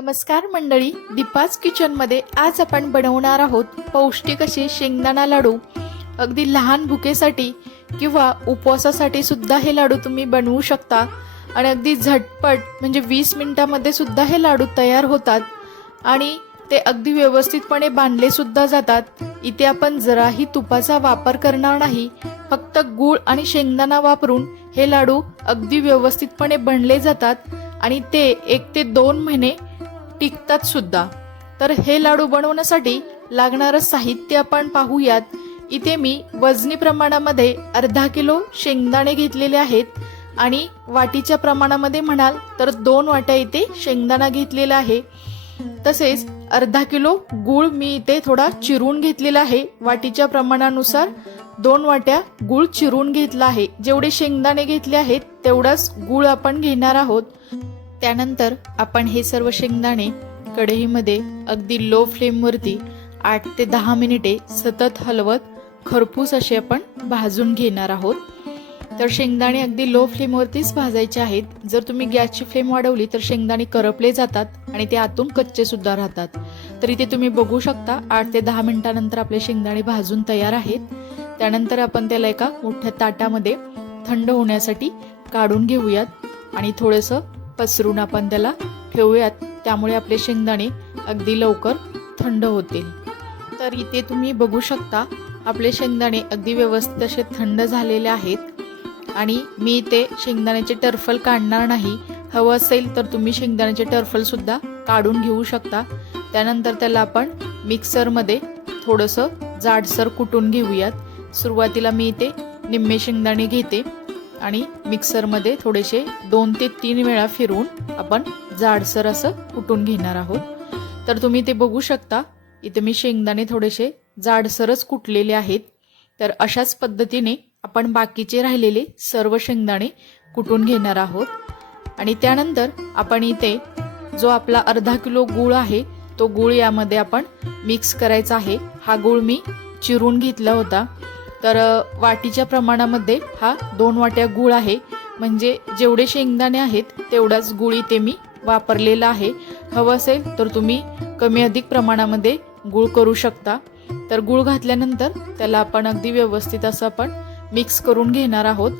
नमस्कार मंडळी दीपाज किचनमध्ये आज आपण बनवणार आहोत पौष्टिक असे शेंगदाणा लाडू. अगदी लहान भुकेसाठी किंवा उपवासासाठी सुद्धा हे लाडू तुम्ही बनवू शकता. आणि अगदी झटपट म्हणजे वीस मिनटामध्ये सुद्धा हे लाडू तयार होतात. आणि ते अगदी व्यवस्थितपणे बांधले सुद्धा जातात. इथे आपण जराही तुपाचा वापर करणार नाही. फक्त गूळ आणि शेंगदाणा वापरून हे लाडू अगदी व्यवस्थितपणे बनले जातात. आणि ते एक ते दोन महिने टिकतात सुद्धा. तर हे लाडू बनवण्यासाठी लागणारं साहित्य आपण पाहूयात. इथे मी वजनी प्रमाणामध्ये अर्धा किलो शेंगदाणे घेतलेले आहेत आणि वाटीच्या प्रमाणामध्ये म्हणाल तर दोन वाट्या इथे शेंगदाणा घेतलेला आहे. तसेच अर्धा किलो गूळ मी इथे थोडा चिरून घेतलेला आहे. वाटीच्या प्रमाणानुसार दोन वाट्या गूळ चिरून घेतला आहे. जेवढे शेंगदाणे घेतले आहेत तेवढाच गूळ आपण घेणार आहोत. त्यानंतर आपण हे सर्व शेंगदाणे कढईमध्ये अगदी लो फ्लेमवरती आठ ते दहा मिनिटे सतत हलवत खरपूस असे आपण भाजून घेणार आहोत. तर शेंगदाणे अगदी लो फ्लेमवरतीच भाजायचे आहेत. जर तुम्ही गॅसची फ्लेम वाढवली तर शेंगदाणे करपले जातात आणि ते आतून कच्चे सुद्धा राहतात. तर इथे तुम्ही बघू शकता आठ ते दहा मिनिटानंतर आपले शेंगदाणे भाजून तयार आहेत. त्यानंतर आपण त्याला एका मोठ्या ताटामध्ये थंड होण्यासाठी काढून घेऊयात आणि थोडंसं पसरून आपण त्याला ठेवूयात. त्यामुळे आपले शेंगदाणे अगदी लवकर थंड होतील. तर इथे तुम्ही बघू शकता आपले शेंगदाणे अगदी व्यवस्थित असे थंड झालेले आहेत. आणि मी इथे शेंगदाण्याचे टर्फल काढणार नाही. हवं असेल तर तुम्ही शेंगदाण्याचे टर्फलसुद्धा काढून घेऊ शकता. त्यानंतर त्याला आपण मिक्सरमध्ये थोडंसं जाडसर कुटून घेऊयात. सुरुवातीला मी इथे निम्मे शेंगदाणे घेते. आणि मिक्सरमध्ये थोडेसे दोन ते तीन वेळा फिरवून आपण जाडसर असं कुटून घेणार आहोत. तर तुम्ही ते बघू शकता. इथे मी शेंगदाणे थोडेसे जाडसरच कुटलेले आहेत. तर अशाच पद्धतीने आपण बाकीचे राहिलेले सर्व शेंगदाणे कुटून घेणार आहोत. आणि त्यानंतर आपण इथे जो आपला अर्धा किलो गूळ आहे तो गूळ यामध्ये आपण मिक्स करायचा आहे. हा गूळ मी चिरून घेतला होता. तर वाटीच्या प्रमाणामध्ये हा दोन वाट्या गूळ आहे. म्हणजे जेवढे शेंगदाणे आहेत तेवढाच गूळ इथे मी वापरलेला आहे. हवं असेल तर तुम्ही कमी अधिक प्रमाणामध्ये गूळ करू शकता. तर गूळ घातल्यानंतर त्याला आपण अगदी व्यवस्थित असं आपण मिक्स करून घेणार आहोत.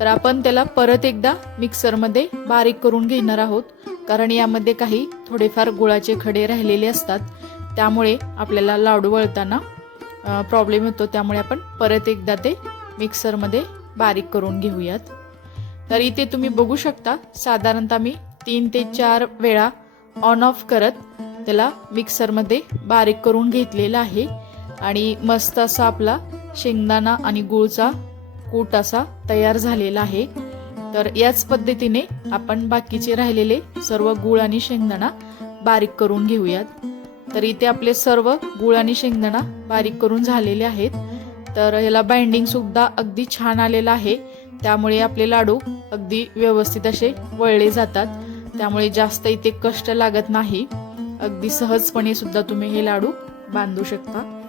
तर आपण त्याला परत एकदा मिक्सरमध्ये बारीक करून घेणार आहोत. कारण यामध्ये काही थोडेफार गुळाचे खडे राहिलेले असतात. त्यामुळे आपल्याला लाडू वळताना प्रॉब्लेम येतो त्यामुळे आपण परत एकदा ते मिक्सरमध्ये बारीक करून घेऊयात. तर इथे तुम्ही बघू शकता साधारणतः मी तीन ते चार वेळा ऑन ऑफ करत त्याला मिक्सरमध्ये बारीक करून घेतलेला आहे. आणि मस्त असा आपला शेंगदाणा आणि गुळचा कूट असा तयार झालेला आहे. तर याच पद्धतीने आपण बाकीचे राहिलेले सर्व गुळ आणि शेंगदाणा बारीक करून घेऊयात. तर इथे आपले सर्व गुळ आणि शेंगदाणा बारीक करून झालेले आहेत. तर ह्याला बाइंडिंग सुद्धा अगदी छान आलेलं आहे. त्यामुळे आपले लाडू अगदी व्यवस्थित असे वळले जातात. त्यामुळे जास्त इथे कष्ट लागत नाही. अगदी सहजपणे सुद्धा तुम्ही हे लाडू बांधू शकता.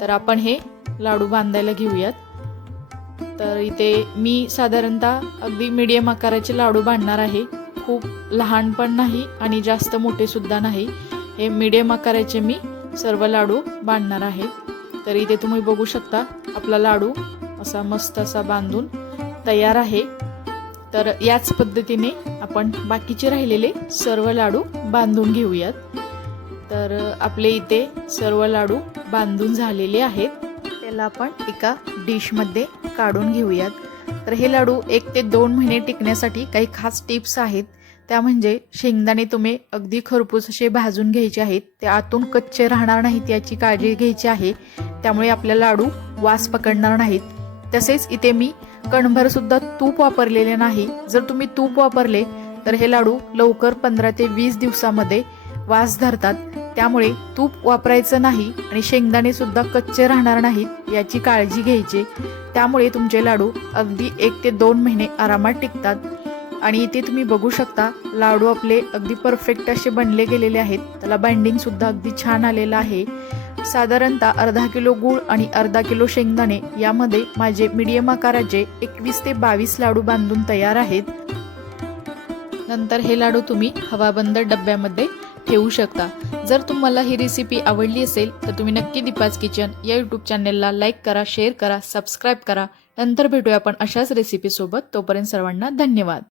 तर आपण हे लाडू बांधायला घेऊयात. तर इथे मी साधारणतः अगदी मीडियम आकाराचे लाडू बांधणार आहे. खूप लहान पण नाही आणि जास्त मोठे सुद्धा नाही. हे मीडियम आकाराचे मी सर्व लाडू बांधणार आहे. तर इथे तुम्ही बघू शकता आपला लाडू असा मस्त असा बांधून तयार आहे. तर याच पद्धतीने आपण बाकीचे राहिलेले सर्व लाडू बांधून घेऊयात. तर आपले इथे सर्व लाडू बांधून झालेले आहेत. त्याला आपण एका डिशमध्ये काढून घेऊयात. तर हे लाडू एक ते दोन महिने टिकण्यासाठी काही खास टिप्स आहेत. त्या म्हणजे शेंगदाणे तुम्ही अगदी खरपूस असे भाजून घ्यायचे आहेत. ते आतून कच्चे राहणार नाहीत याची काळजी घ्यायची आहे. त्यामुळे आपल्या लाडू वास पकडणार नाहीत. तसेच इथे मी कणभरसुद्धा तूप वापरलेले नाही. जर तुम्ही तूप वापरले तर हे लाडू लवकर पंधरा ते वीस दिवसामध्ये वास धरतात. त्यामुळे तूप वापरायचं नाही आणि शेंगदाणे सुद्धा कच्चे राहणार नाहीत याची काळजी घ्यायची. त्यामुळे तुमचे लाडू अगदी एक ते दोन महिने आरामात टिकतात. आणि इथे तुम्ही बघू शकता लाडू आपले अगदी परफेक्ट असे बनले गेलेले आहेत. त्याला बाइंडिंग सुद्धा अगदी छान आलेलं आहे. साधारणतः अर्धा किलो गूळ आणि अर्धा किलो शेंगदाणे यामध्ये माझे मीडियम आकाराचे एकवीस ते बावीस लाडू बांधून तयार आहेत. नंतर हे लाडू तुम्ही हवाबंद डब्यामध्ये ठेवू शकता. जर तुम्हाला ही रेसिपी आवडली असेल तर तुम्ही नक्की दीपाज किचन या यूट्यूब चॅनेलला लाईक करा शेअर करा सबस्क्राईब करा. नंतर भेटूया आपण अशाच रेसिपीसोबत तोपर्यंत सर्वांना धन्यवाद.